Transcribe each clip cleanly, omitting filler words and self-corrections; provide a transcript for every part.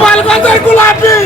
গোপালগঞ্জের গোলাপি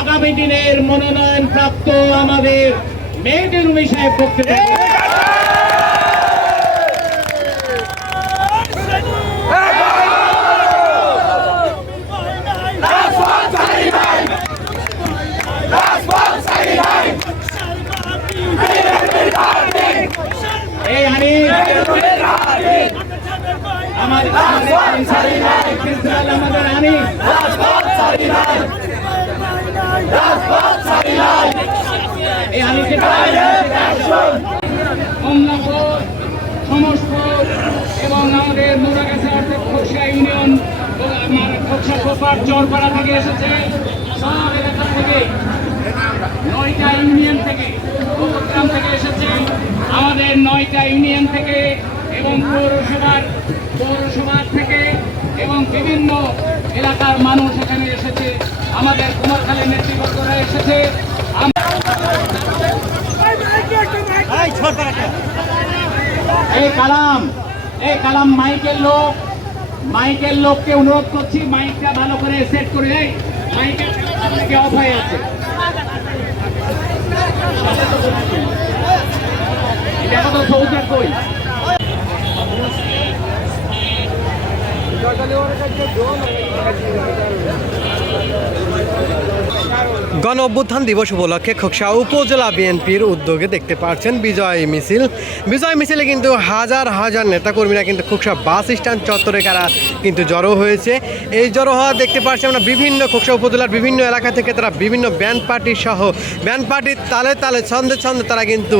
আগামী দিনের মনোনয়ন প্রাপ্ত আমাদের মেয়েদের সাহেব বক্তব্য সমস্ত এবং আমাদের মোড়াগাছা অর্থাৎ খোকসা ইউনিয়ন খোকসা কোপার চরপাড়া থেকে এসেছে, সব এলাকা থেকে 9টা ইউনিয়ন থেকে গ্রাম থেকে এসেছে, আমাদের 9টা ইউনিয়ন থেকে এবং পৌরসভার থেকে এবং বিভিন্ন এলাকার মানুষ এখানে এসেছে, আমাদের কুমারখালী নেতৃবর্গরা এসেছে। এই কালাম মাইকের লোককে অনুরোধ করছি, মাইকটা ভালো করে সেট করে মাইকের থেকে অফ হয়ে আছে। দেখো তো সৌদার কই জল গণ অভ্যুত্থান দিবস উপলক্ষে খোকসা উপজেলা বিএনপির উদ্যোগে দেখতে পাচ্ছেন বিজয় মিছিল। বিজয় মিছিলে কিন্তু হাজার হাজার নেতাকর্মীরা কিন্তু খোকসা বাস স্ট্যান্ড চত্বরে তারা কিন্তু জড়ো হয়েছে। এই জড়ো হওয়া দেখতে পাচ্ছি আমরা বিভিন্ন খোকসা উপজেলার বিভিন্ন এলাকা থেকে তারা বিভিন্ন ব্যান্ড পার্টি সহ ব্যান্ড পার্টির তালে তালে ছন্দে ছন্দে তারা কিন্তু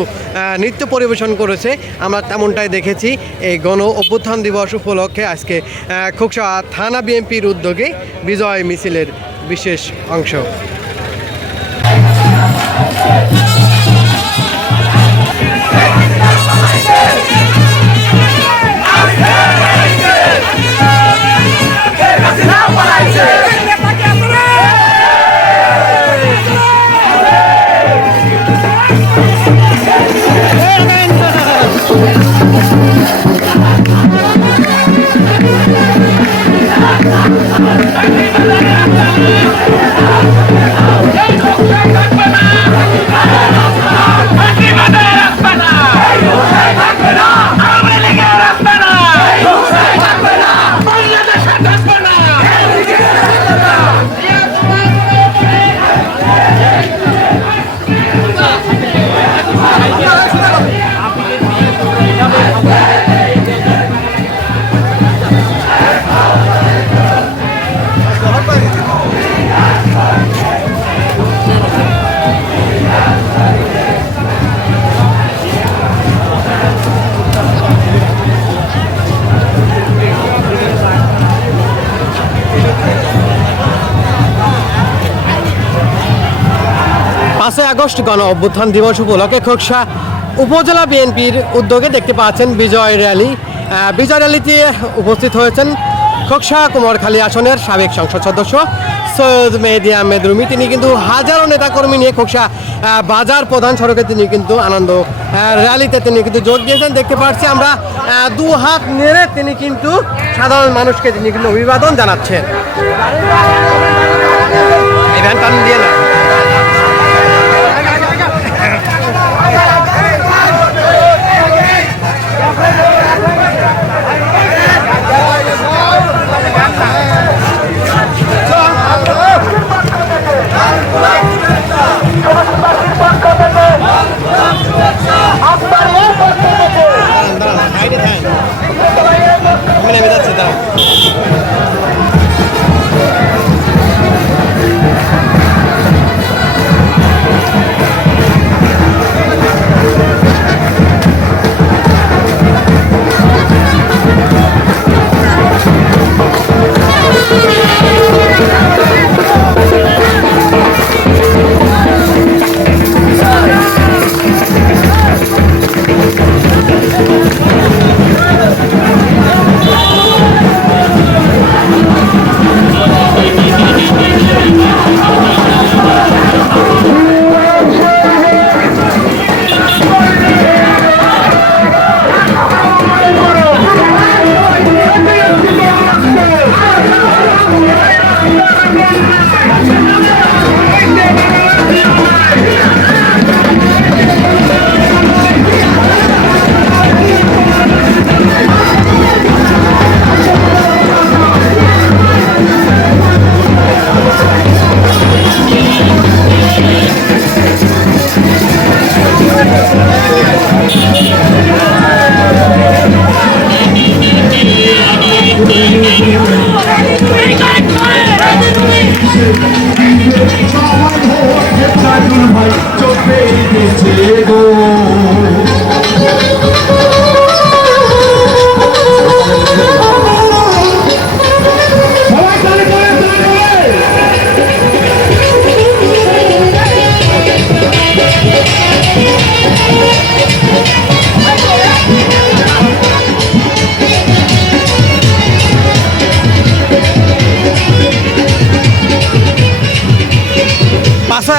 নৃত্য পরিবেশন করেছে। আমরা তেমনটাই দেখেছি এই গণ অভ্যুত্থান দিবস উপলক্ষে আজকে খোকসা থানা বিএনপির উদ্যোগে বিজয় মিছিলের বিশেষ অংশ। পাঁচই আগস্ট গণ অভ্যুত্থান দিবস উপলক্ষে খোকসা উপজেলা বিএনপির উদ্যোগে দেখতে পাচ্ছেন বিজয় র্যালি। বিজয় র্যালিতে উপস্থিত হয়েছেন খোকসা কুমারখালী আসনের সাবেক সংসদ সদস্য সৈয়দ মেহেদী আহমেদ রুমি। তিনি কিন্তু হাজারো নেতাকর্মী নিয়ে খোকসা বাজার প্রধান সড়কে তিনি কিন্তু আনন্দ র্যালিতে তিনি কিন্তু যোগ দিয়েছেন। দেখতে পাচ্ছি আমরা দু হাত নেড়ে তিনি কিন্তু সাধারণ মানুষকে তিনি কিন্তু অভিবাদন জানাচ্ছেন। দিয়ে না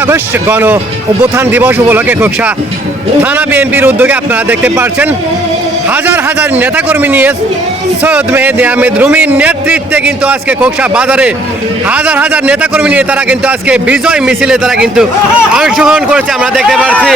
আগস্ট গণ অভ্যুত্থান দিবস উপলক্ষে খোকসা থানা বিএনপির উদ্যোগে আপনারা দেখতে পাচ্ছেন হাজার হাজার নেতাকর্মী নিয়ে সৈয়দ মেহেদী আহমেদ রুমির নেতৃত্বে কিন্তু আজকে খোকসা বাজারে হাজার হাজার নেতাকর্মী নিয়ে তারা কিন্তু আজকে বিজয় মিছিলে তারা কিন্তু অংশগ্রহণ করেছে আমরা দেখতে পাচ্ছি।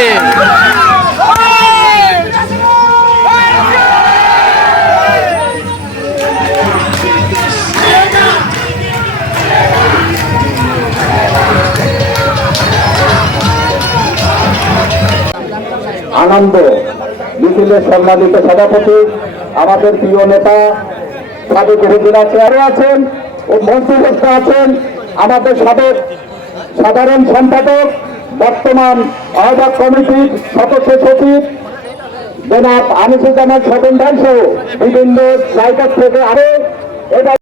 শান্ত। মিছিলের সম্মানিত সভাপতি আমাদের প্রিয় নেতা সাবেক উপজেলা চেয়ারে আছেন ও মন্ত্রীবর্গ আছেন, আমাদের সাবেক সাধারণ সম্পাদক, বর্তমান আহ্বায়ক কমিটির সদস্য সচিব জনাব আনিসুজ্জামান স্বপন সহ বিভিন্ন জায়গা থেকে আরো এবার